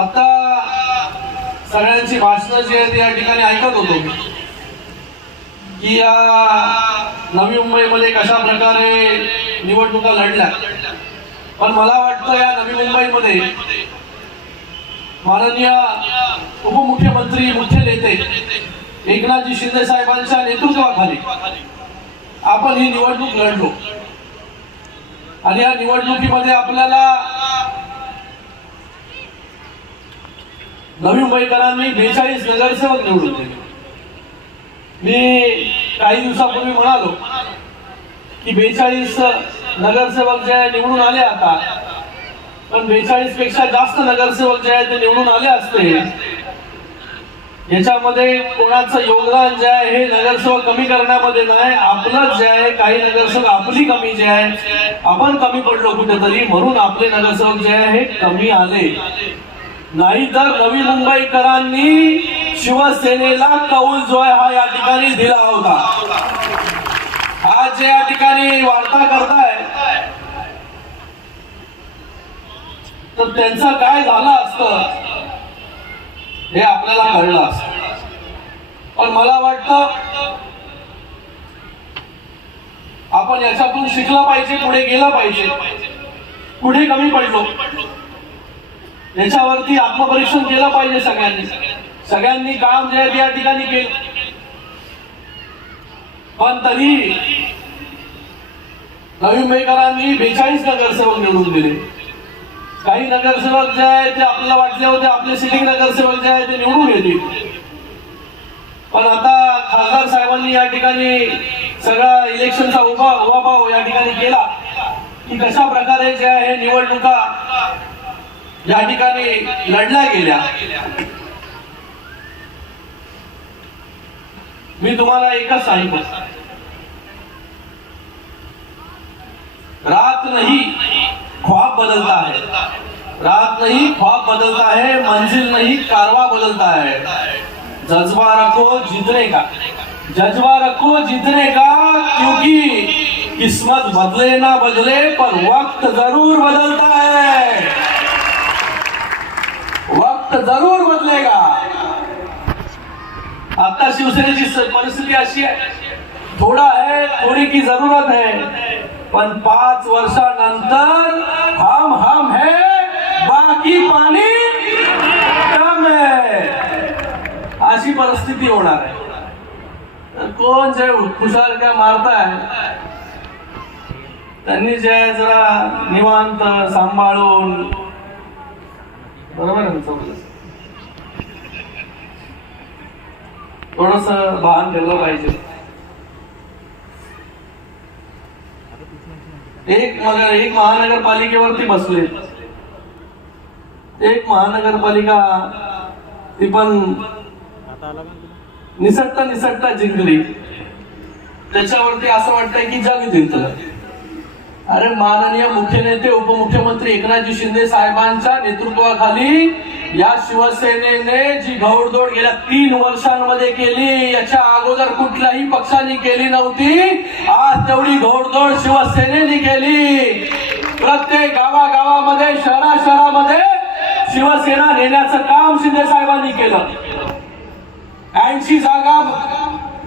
आता सगळ्यांची भाषणं जी आहेत या ठिकाणी ऐकत होतो की या नवी मुंबईमध्ये कशा प्रकारे निवडणुका लढल्या. पण मला वाटतं या नवी मुंबईमध्ये माननीय उपमुख्यमंत्री मुख्य नेते एकनाथजी शिंदे साहेबांच्या नेतृत्वाखाली आपण ही निवडणूक लढलो आणि या निवडणुकीमध्ये आपल्याला नवी मुंबईकरांनी 42 नगरसेवक निवडून दिले. मी काही दिवसापूर्वी म्हणालो की 42 नगरसेवक जे निवडून आले आता, पण 42 पेक्षा जास्त नगरसेवक जे आहेत ते निवडून आले असते. याच्यामध्ये कोणाचं योगदान जे आहे हे नगरसेवक कमी करण्यामध्ये नाही, आपलंच जे आहे काही नगरसेवक आपली कमी जे आहे, आपण कमी पडलो कुठेतरी म्हणून आपले नगरसेवक जे आहे हे कमी आले. नाहीतर नवी मुंबईकरांनी शिवसेनेला कौल जो आहे हा या ठिकाणी दिला होता. आज जे या ठिकाणी वार्ता करताय तर त्यांचं काय झालं असतं हे आपल्याला कळलं असतं. पण मला वाटतं आपण याच्यातून शिकलं पाहिजे, पुढे गेलं पाहिजे. कुठे कमी पडलो याच्यावरती आत्मपरीक्षण केलं पाहिजे. सगळ्यांनी काम जे आहे या ठिकाणी केलं, पण तरी नवी मुंबईकरांनी 42 नगरसेवक निवडून दिले. काही नगरसेवक जे आहे ते आपल्याला वाटले होते आपले सिटिंग नगरसेवक जे आहे ते निवडून येतील, पण आता खासदार साहेबांनी या ठिकाणी सगळा इलेक्शनचा उभाभाव या ठिकाणी केला की कशा प्रकारे जे आहे निवडणुका या ठिकाणी लढल्या गेल्या. मी तुम्हाला एकच सांगतो, रात नहीं ख्वाब बदलता है, रात नहीं ख्वाब बदलता है, मंजिल नहीं कारवा बदलता है. जज्बा रखो जीतने का, जज्बा रखो जीतने का, क्योंकि किस्मत बदले ना बदले पर वक्त जरूर बदलता है, वक्त जरूर बदलेगा. आता शिवसेनेची परिस्थिती अशी आहे, थोड़ा है, थोड़ी की जरूरत है, पण 5 वर्षानंतर हम है, बाकी पाणी कम है, अशी परिस्थिती होणार आहे. तर कोण जे खुशाल क्या मारताय त्यांनी जे जरा निवांत सांभाळून, बरोबर आहे ना, थोडस भान ठेवलं पाहिजे. एक महानगरपालिकेवरती बसले, एक महानगरपालिका ती पण निसटता जिंकली. त्याच्यावरती असं वाटतंय की जग जिंकलं. अरे माननीय मुख्य नेते उपमुख्यमंत्री एकनाथजी शिंदे साहेबांच्या नेतृत्वाखाली या शिवसेनेने जी घौडदौड गेल्या 3 वर्षांमध्ये केली, याच्या अगोदर कुठल्याही पक्षाने केली नव्हती. आज तेवढी घौडदौड शिवसेनेने केली. प्रत्येक गावागावामध्ये, शहरामध्ये शिवसेना नेण्याचं काम शिंदे साहेबांनी केलं. 80 जागा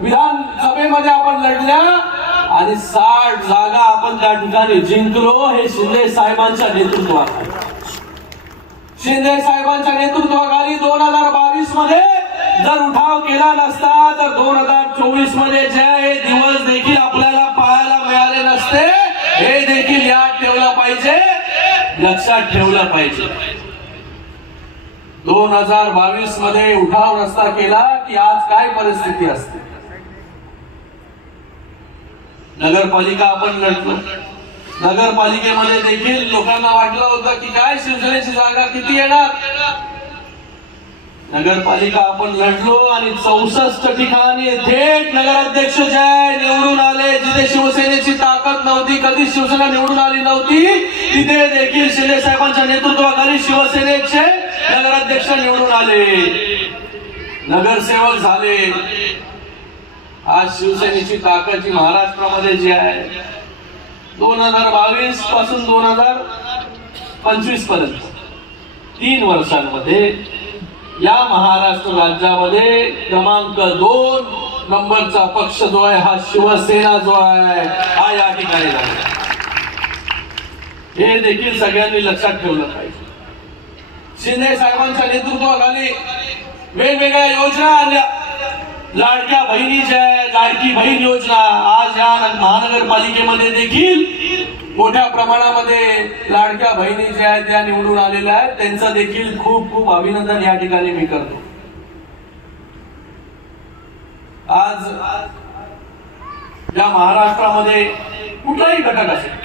विधानसभेमध्ये आपण लढल्या आणि 60 जागा आपण त्या ठिकाणी जिंकलो. हे शिंदे साहेबांच्या नेतृत्वाखाली, शिंदे साहेबांच्या नेतृत्वाखाली 2022 मध्ये जर उठाव केला नसता तर 2024 मध्ये जे दिवस देखील आपल्याला पाहायला मिळाले नसते. हे देखील याद ठेवलं पाहिजे, लक्षात ठेवलं पाहिजे. 2022 मध्ये उठाव नसता केला की आज काय परिस्थिती असते. नगरपालिका आपण लढलो, नगरपालिकेमध्ये देखील लोकांना वाटलं होतं की काय शिवसेनेची जागा किती येणार. नगरपालिका आपण लढलो आणि 64 ठिकाणी थेट नगराध्यक्ष जे निवडून आले. जिथे शिवसेनेची ताकद नव्हती, कधी शिवसेना निवडून आली नव्हती, तिथे देखील शिंदे साहेबांच्या नेतृत्वाखाली शिवसेनेचे नगराध्यक्ष निवडून आले, नगरसेवक झाले. आज शिवसेनेची ताकद जी महाराष्ट्रामध्ये जी आहे 2022 पासून 2025 पर्यंत 3 वर्षांमध्ये या महाराष्ट्र राज्यामध्ये क्रमांक 2 नंबरचा पक्ष जो आहे हा शिवसेना जो आहे हा या ठिकाणी झाला. हे देखील सगळ्यांनी लक्षात ठेवलं पाहिजे. शिंदे साहेबांच्या नेतृत्वाखाली वेगवेगळ्या योजना आणल्या. लाडक्या बहिणीच्या लाडकी बहीण योजना आज या महानगरपालिकेमध्ये देखील मोठ्या प्रमाणामध्ये लाडक्या बहिणी ज्या आहेत त्या निवडून आलेल्या आहेत. त्यांचं देखील खूप खूप अभिनंदन या ठिकाणी मी करतो. आज या महाराष्ट्रामध्ये कुठलाही घटक असेल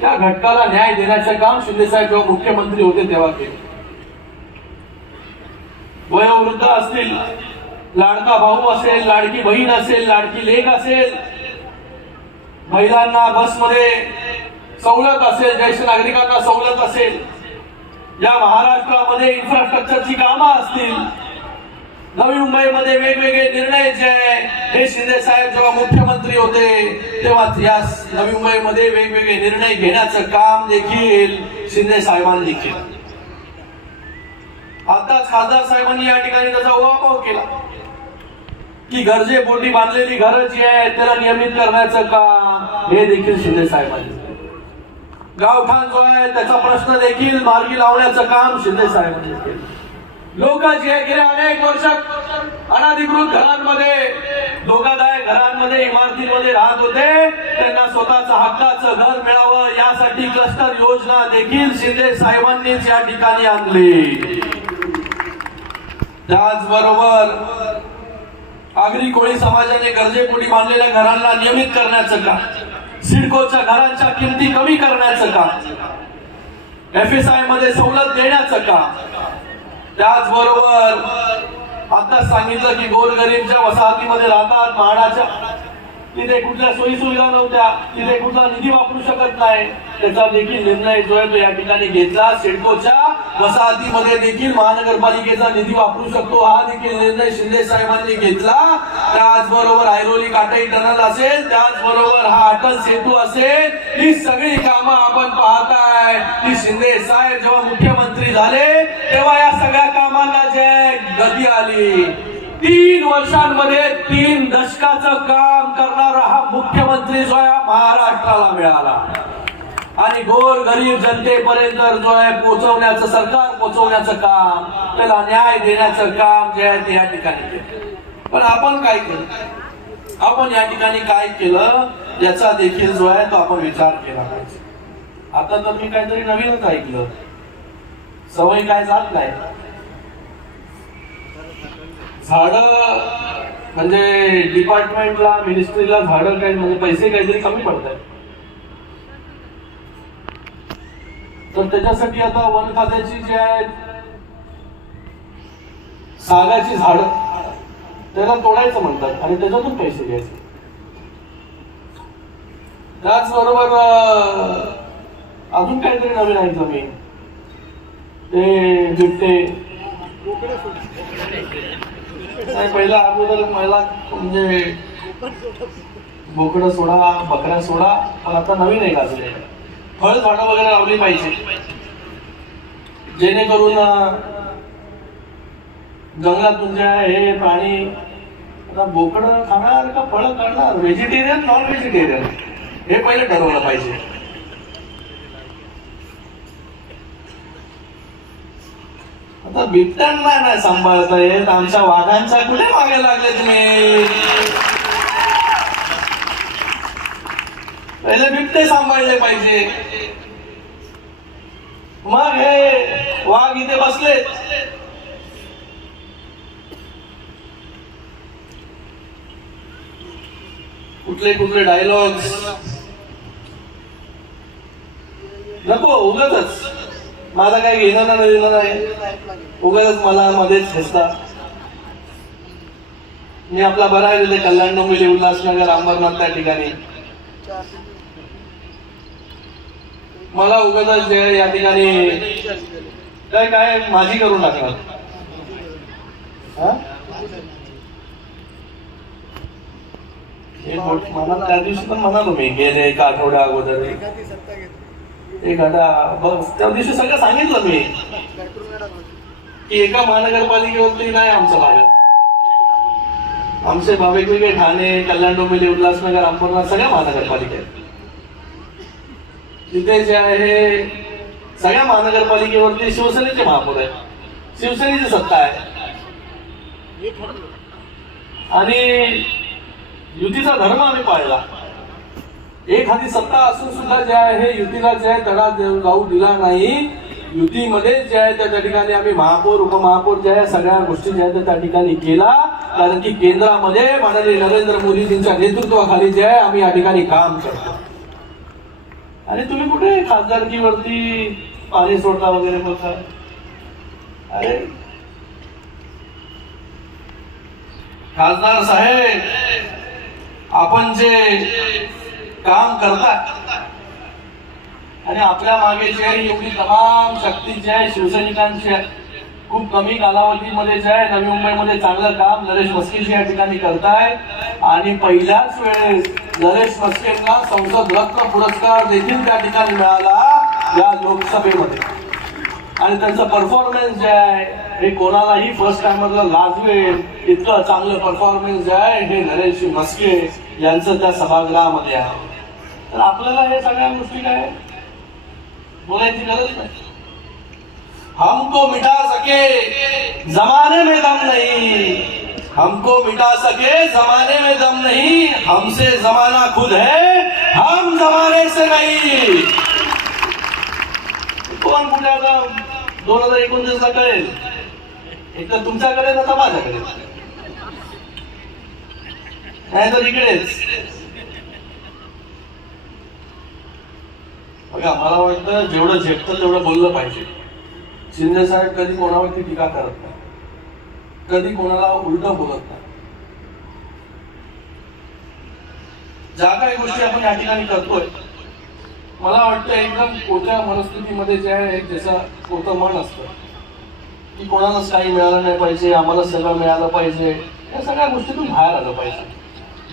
त्या घटकाला न्याय देण्याचं काम शिंदेसाहेब जेव्हा मुख्यमंत्री होते तेव्हा केले. वयोवृद्ध असतील, लाडका भाऊ असेल, लाडकी बहीण असेल, लाडकी लेक असेल, महिलांना बसमध्ये सवलत असेल, ज्येष्ठ नागरिकांना सवलत असेल, या महाराष्ट्रामध्ये इन्फ्रास्ट्रक्चरची कामं असतील, नवी मुंबईमध्ये वेगवेगळे निर्णय जे हे शिंदे साहेब जेव्हा मुख्यमंत्री होते तेव्हा या नवी मुंबईमध्ये वेगवेगळे निर्णय घेण्याचं काम देखील शिंदे साहेबांनी केलं. आताच खासदार साहेबांनी या ठिकाणी त्याचा उहापोह केला की गरजेपोटी बांधलेली घरं जी आहेत त्याला नियमित करण्याचं काम हे देखील शिंदे साहेबांनी. गावठाण जो आहे त्याचा प्रश्न देखील मार्गी लावण्याचं काम शिंदे साहेबांनी केलं. लोक जे गेल्या अनेक वर्षात अनधिकृत घरांमध्ये, धोकादायक घरांमध्ये, इमारतीमध्ये राहत होते, त्यांना स्वतःचं हक्काचं घर मिळावं यासाठी क्लस्टर योजना देखील शिंदे साहेबांनीच या ठिकाणी आणली. त्याचबरोबर आगरी कोळी समाजाने गरजेपोटी बांधलेल्या घरांना नियमित करण्याचं काम, सिडकोच्या घरांच्या किमती कमी करण्याचं काम, FSI मध्ये सवलत देण्याचं काम, त्याचबरोबर आता सांगितलं की गोरगरीब ज्या वसाहतीमध्ये राहतात म्हाडाच्या, तिथे कुठल्या सोयी सुविधा नव्हत्या, तिथे कुठला निधी वापरू शकत नाही, त्याचा देखील निर्णय जो आहे तो या ठिकाणी घेतला. सिडकोच्या वसाहतीमध्ये देखील महानगरपालिकेचा निधी वापरू शकतो हा देखील निर्णय शिंदे साहेबांनी घेतला. त्याचबरोबर ऐरोली काटाई टनल असेल, त्याचबरोबर हा अटल सेतू असेल, ही सगळी कामं आपण पाहताय की शिंदे साहेब जेव्हा मुख्यमंत्री झाले तेव्हा या सगळ्या कामांना जे गती आली. 3 वर्षांमध्ये 3 दशकाचं काम करणारा हा मुख्यमंत्री जो आहे महाराष्ट्राला मिळाला आणि गोर गरीब जनतेपर्यंत जो आहे पोहोचवण्याचं, सरकार पोहोचवण्याचं काम, त्याला न्याय देण्याचं काम जे आहे ते या ठिकाणी केलं. पण आपण काय केलं, आपण या ठिकाणी काय केलं याचा देखील जो आहे तो आपण विचार केला पाहिजे. आता तर मी काहीतरी नवीनच ऐकलं, सवय काय जात नाही. झाडं म्हणजे डिपार्टमेंटला, मिनिस्ट्रीला झाडं काही म्हणजे पैसे काहीतरी कमी पडतात, तर त्याच्यासाठी आता वन खात्याची जी आहेत सागाची झाडं त्याला तोडायचं म्हणतात आणि त्याच्यातून पैसे घ्यायचे. त्याचबरोबर अजून काहीतरी नवीन ऐकलं मी, ते बिबटे पहिला अगोदर मला म्हणजे बोकडं सोडा, बकऱ्या सोडा, पण आता नवीन आहे गाजले फळ झाडं वगैरे लावली पाहिजे, जेणेकरून जंगलातून जे हे प्राणी आता बोकडं खाणार का फळं खाणार, व्हेजिटेरियन नॉन व्हेजिटेरियन हे पहिले ठरवलं पाहिजे. आता बिबट्यांना नाही सांभाळता येत, आमच्या वाघांच्या कुठे मागे लागले तुम्ही? पहिले बिबटे सांभाळले पाहिजे, मग हे वाघ इथे बसले. कुठले कुठले डायलॉग्स नको, उगाच माझा काही घेणं नाही, उगाच मला मध्येच खेचता. मी आपला बरा आहे तिथे कल्याण, डोंबिवली, उल्हासनगर, अंबरनाथ त्या ठिकाणी मला उगाच या ठिकाणी काय काय माझी करून टाकणार. मला त्या दिवशी पण म्हणालो मी गेले 1 आठवड्या अगोदर एक आता बस त्या दिवशी सगळं सांगितलं मी की एका महानगरपालिकेवरती नाही आमचं भागत. आमचे वेगवेगळे ठाणे, कल्याण, डोंबिवली, उल्हासनगर, अंबरनाथ सगळ्या महानगरपालिका आहेत. तिथे जे आहे सगळ्या महानगरपालिकेवरती शिवसेनेचे महापौर आहेत, शिवसेनेची सत्ता आहे. आणि युतीचा धर्म आम्ही पाळला. एक हाती सत्ता असून सुद्धा जे आहे युतीला जे आहे तडा जाऊ दिला नाही. युतीमध्ये जे आहे त्या ठिकाणी आम्ही महापौर, उपमहापौर जे आहे सगळ्या गोष्टी ज्या आहेत त्या ठिकाणी केला. कारण की केंद्रामध्ये माननीय नरेंद्र मोदीजींच्या नेतृत्वाखाली जे आहे आम्ही या ठिकाणी काम करतो. आणि तुम्ही कुठे खासदारकीवरती पाणी सोडता वगैरे बोलता? अरे खासदार साहेब, आपण जे काम करता आणि आपल्या मागे जे एवढी तमाम शक्ती जी आहे शिवसैनिकांची खूप कमी कालावधीमध्ये जे आहे नवी मुंबईमध्ये चांगलं काम नरेश मस्केजी या ठिकाणी करताय. आणि पहिल्याच वेळेस नरेश मस्केंना संसद रत्न पुरस्कार देखील त्या ठिकाणी मिळाला या लोकसभेमध्ये. आणि त्यांचं परफॉर्मन्स जे आहे हे कोणालाही फर्स्ट टाइमरला लाजवेल इतकं चांगलं परफॉर्मन्स जे आहे हे नरेश मस्के यांचं त्या सभागृहामध्ये आहे. तर आपल्याला हे सगळ्या गोष्टी काय बोलायची गरज नाही. हमको मिटा सके जमाने में दम नहीं, हमको मिटा सके जमाने में दम नहीं, हमसे जमाना खुद है, हम जमाने से नहीं. कोण कुठे आता 2029 ला कळेल, एक तर तुमच्याकडे ना तर माझ्याकडे, नाही तर इकडेच. बघा मला वाटतं जेवढं झेपतं तेवढं बोललं पाहिजे. शिंदे साहेब कधी कोणावरती टीका करत नाही, कधी कोणाला उलट बोलत नाही. ज्या काही गोष्टी आपण या ठिकाणी करतोय मला वाटतं एकदम कोणत्या मनस्थितीमध्ये जे आहे जसं कोणतं मन असतं की कोणालाच काही मिळालं नाही पाहिजे, आम्हाला सगळं मिळालं पाहिजे, या सगळ्या गोष्टीतून बाहेर आलं पाहिजे.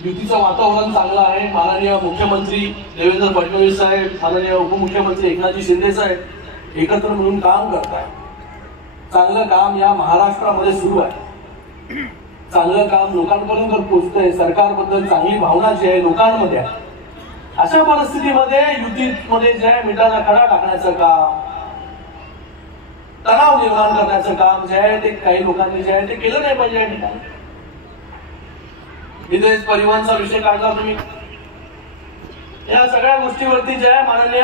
युतीचं वातावरण चांगलं आहे. माननीय मुख्यमंत्री देवेंद्र फडणवीस साहेब, माननीय उपमुख्यमंत्री एकनाथजी शिंदे साहेब एकत्र मिळून काम करताय. चांगलं काम या महाराष्ट्रामध्ये सुरू आहे. चांगलं काम लोकांपर्यंत पोहोचतंय. सरकारबद्दल चांगली भावना जी आहे लोकांमध्ये आहे. अशा परिस्थितीमध्ये युतीमध्ये जे आहे मिठाचा खडा टाकण्याचं काम, तणाव निर्माण करण्याचं काम जे आहे ते काही लोकांनी जे आहे ते केलं नाही पाहिजे. या ठिकाणी इथे परिवहनचा विषय काढला तुम्ही. या सगळ्या गोष्टीवरती जे आहे माननीय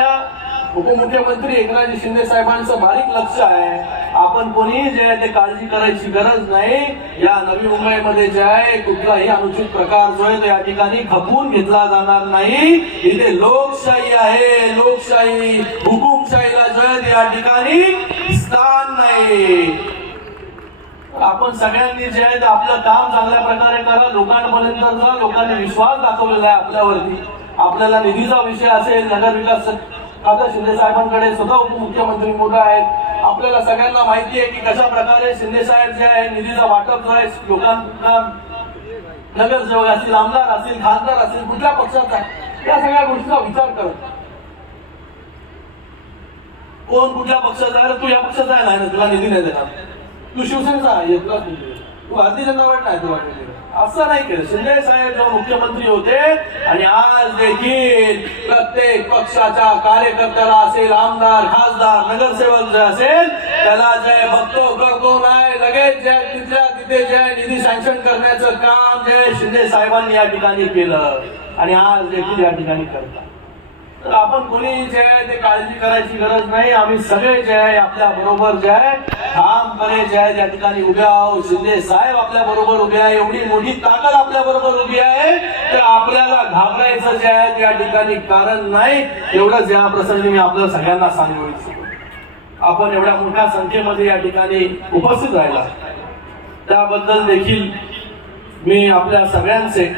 उपमुख्यमंत्री एकनाथजी शिंदे साहेबांचं बारीक लक्ष आहे. आपण कोणीही जे आहे ते काळजी करायची गरज नाही. या नवी मुंबईमध्ये जे आहे कुठलाही अनुचित प्रकार जो आहे तो या ठिकाणी खपवून घेतला जाणार नाही. इथे लोकशाही आहे. लोकशाही हुकुमशाहीला जो आहे या ठिकाणी स्थान नाही. आपण सगळ्यांनी जे आहे आपलं काम चांगल्या प्रकारे करा, लोकांपर्यंत जा. लोकांनी विश्वास दाखवलेला आहे आपल्यावरती. आपल्याला निधीचा विषय असेल, नगर विकास आता शिंदे साहेबांकडे स्वतः उपमुख्यमंत्री मोठा आहेत. आपल्याला सगळ्यांना माहिती आहे की कशा प्रकारे शिंदे साहेब जे आहे निधीचा वाटप जो आहे लोकांना, नगरसेवक असतील, आमदार असतील, खासदार असतील, कुठल्या पक्षाचा, या सगळ्या गोष्टीचा विचार करत. कोण कुठल्या पक्षाचा आहे, तू या पक्षाचा आहे ना, तुला निधी नाही देणार, तू शिवसेनेचा आहे, तुला तू भारतीय जनता पार्टी नाही, तुला असं नाही केलं. शिंदे साहेब जेव्हा मुख्यमंत्री होते आणि आज देखील प्रत्येक पक्षाच्या कार्यकर्त्याला असेल, आमदार, खासदार, नगरसेवक जे असेल त्याला जे बघतो करतो नाही, लगेच जे तिथल्या तिथे जे निधी सँक्शन करण्याचं काम जे शिंदे साहेबांनी या ठिकाणी केलं आणि आज देखील या ठिकाणी करतात. तर आपण कोणी जे आहे ते काळजी करायची गरज नाही. आम्ही सगळे जे आहे आपल्या बरोबर जे आहे ठामपणे जे आहे त्या ठिकाणी उभे आहोत. शिंदे साहेब आपल्या बरोबर उभे आहे. एवढी मोठी ताकद आपल्या बरोबर उभी आहे तर आपल्याला घाबरायचं जे आहे त्या ठिकाणी कारण नाही. एवढंच या प्रसंगी मी आपल्या सगळ्यांना सांगू इच्छितो. आपण एवढ्या मोठ्या संख्येमध्ये या ठिकाणी उपस्थित राहिला त्याबद्दल देखील मी आपल्या सगळ्यांचे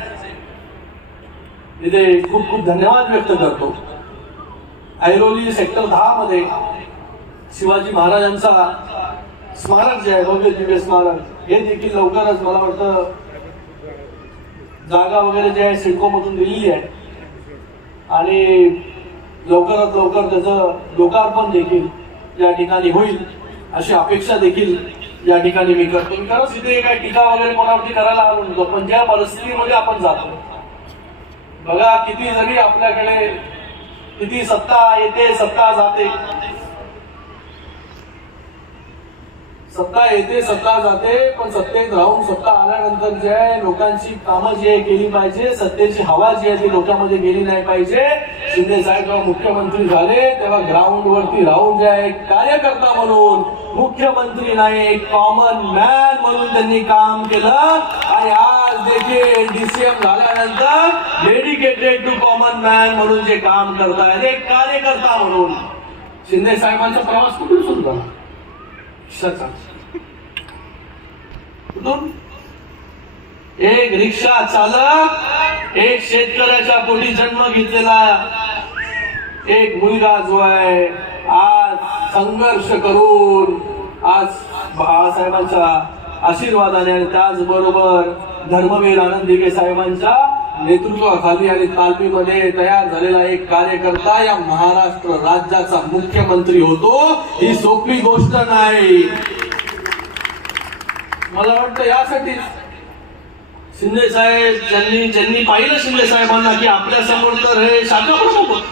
इथे खूप खूप धन्यवाद व्यक्त करतो. ऐरोली सेक्टर 10 मध्ये शिवाजी महाराजांचा स्मारक जे आहे भव्य दिव्य स्मारक हे देखील लवकरच मला वाटतं जागा वगैरे जे आहे सिडको मधून दिलेली आहे आणि लवकरात लवकर त्याचं लोकार्पण देखील या ठिकाणी होईल अशी अपेक्षा देखील या ठिकाणी मी करतो. मी खरंच इथे काही टीका वगैरे कोणावरती करायला आलो नव्हतो, पण ज्या परिस्थितीमध्ये आपण जातो बघा, किती जरी आपल्याकडे किती सत्ता येते सत्ता जाते, सत्ता येते सत्ता जाते, पण सत्तेत राहून सत्ता आल्यानंतर जे आहे लोकांची कामं जी आहे केली पाहिजे, सत्तेची हवा जी आहे ती लोकांमध्ये गेली नाही पाहिजे. शिंदे साहेब जेव्हा मुख्यमंत्री झाले तेव्हा ग्राउंड वरती राहून जे आहे कार्यकर्ता म्हणून, मुख्यमंत्री नाही एक कॉमन मॅन म्हणून त्यांनी काम केलं. आणि आज देखील डीसीएम झाल्यानंतर डेडिकेटेड टू कॉमन मॅन म्हणून जे काम करतायत एक कार्यकर्ता म्हणून शिंदे साहेबांचा प्रवास कुठून सुरू झाला? एक रिक्षा चालक, एक शेतकऱ्याच्या पोटी जन्म घेतलेला एक मुलगा जो आहे आज संघर्ष करून आज बाळासाहेबांच्या आशीर्वादाने आणि त्याचबरोबर धर्मवीर आनंद दिघे साहेबांच्या नेतृत्वाखाली आणि तालमीमध्ये तयार झालेला एक कार्यकर्ता या महाराष्ट्र राज्याचा मुख्यमंत्री होतो. ही सोपी गोष्ट नाही. मला वाटतं यासाठी शिंदे साहेब ज्यांनी पाहिलं शिंदे साहेबांना की आपल्या समोर तर हे शाखा प्रमुख होता,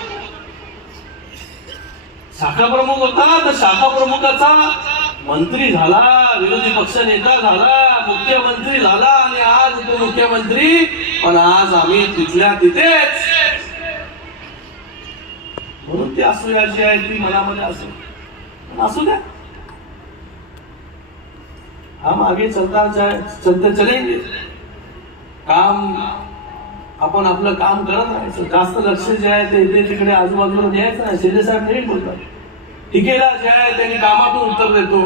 शाखा प्रमुख होता, तर शाखा प्रमुखाचा मंत्री झाला, विरोधी पक्ष नेता झाला, मुख्यमंत्री झाला आणि आज उपमुख्यमंत्री. पण आज आम्ही तिथल्या तिथेच म्हणून ती असूया जी आहे ती मनामध्ये असू द्या. हम आगे चलते चलेंगे. काम आपण आपलं काम करत राहायचं, जास्त लक्ष जे आहे ते इथे तिकडे आजूबाजूला द्यायचं नाही. शिंदे साहेब नाही बोलतात, टीकेला जे आहे त्यांनी कामातून उत्तर देतो.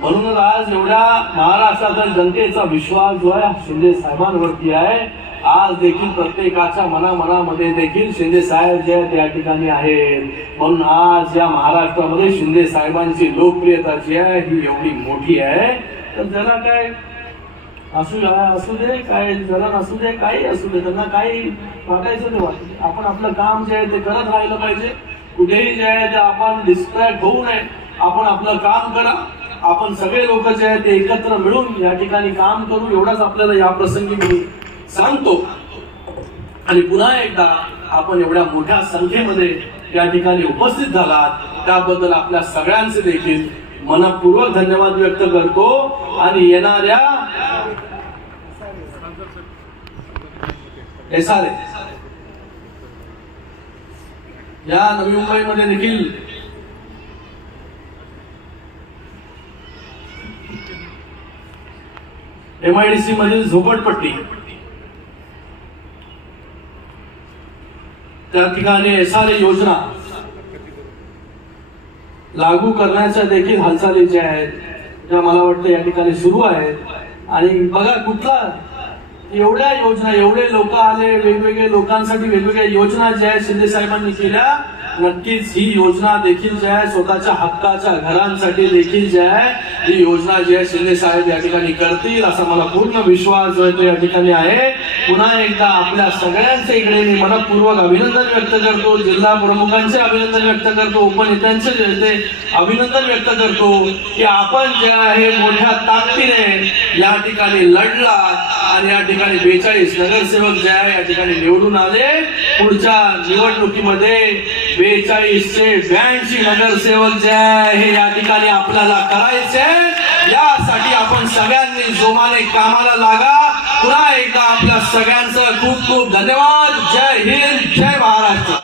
म्हणूनच आज एवढ्या महाराष्ट्राचा जनतेचा विश्वास जो आहे शिंदे साहेबांवरती आहे. आज देखील प्रत्येकाच्या मनामध्ये देखील शिंदे साहेब जे आहेत या ठिकाणी आहेत. म्हणून आज या महाराष्ट्रामध्ये शिंदे साहेबांची लोकप्रियता जी आहे ही एवढी मोठी आहे. तर ज्याला काय असू दे, काय जरा नसू दे, काही असू दे, त्यांना काही वाटायचं नाही वाटत. आपण आपलं काम जे आहे ते करत राहिलं पाहिजे. कुठेही जे आहे ते आपण डिस्ट्रॅक्ट होऊ नये. आपण आपलं काम करा. आपण सगळे लोक जे आहेत ते एकत्र मिळून या ठिकाणी काम करू, एवढाच आपल्याला या प्रसंगी मी सांगतो. आणि पुन्हा एकदा आपण एवढ्या मोठ्या संख्येमध्ये या ठिकाणी उपस्थित झालात त्याबद्दल आपल्या सगळ्यांचे देखील मनपूर्वक धन्यवाद व्यक्त करतो. आणि येणाऱ्या या नवी मुंबईमध्ये देखील MIDC मधील झोपडपट्टी त्या ठिकाणी SRA योजना लागू करण्याच्या देखील हालचाली ज्या आहेत त्या मला वाटतं या ठिकाणी सुरू आहेत. आणि बघा कुठला एवढ्या योजना, एवढे लोक आले, वेगवेगळे लोकांसाठी वेगवेगळ्या योजना ज्या आहेत शिंदे साहेबांनी केल्या. नक्कीच ही योजना देखील जी आहे स्वतःच्या हक्काच्या घरांसाठी देखील जी आहे ही योजना जी आहे शिंदे साहेब या ठिकाणी करतील असा मला पूर्ण विश्वास जो आहे तो या ठिकाणी आहे. पुन्हा एकदा आपल्या सगळ्यांचे इकडे मी मनपूर्वक अभिनंदन व्यक्त करतो. जिल्हा प्रमुखांचे अभिनंदन व्यक्त करतो, उपनेत्यांचे जे अभिनंदन व्यक्त करतो की आपण जे आहे मोठ्या ताकदीने या ठिकाणी लढला आणि या ठिकाणी 42 नगरसेवक जे आहे या ठिकाणी निवडून आले. पुढच्या निवडणुकीमध्ये 4282 नगरसेवक जे आहे हे या ठिकाणी आपल्याला करायचे. यासाठी आपण सगळ्यांनी जोमाने कामाला लागा. पुन्हा एकदा आपल्या सगळ्यांचं खूप खूप धन्यवाद. जय हिंद, जय महाराष्ट्र.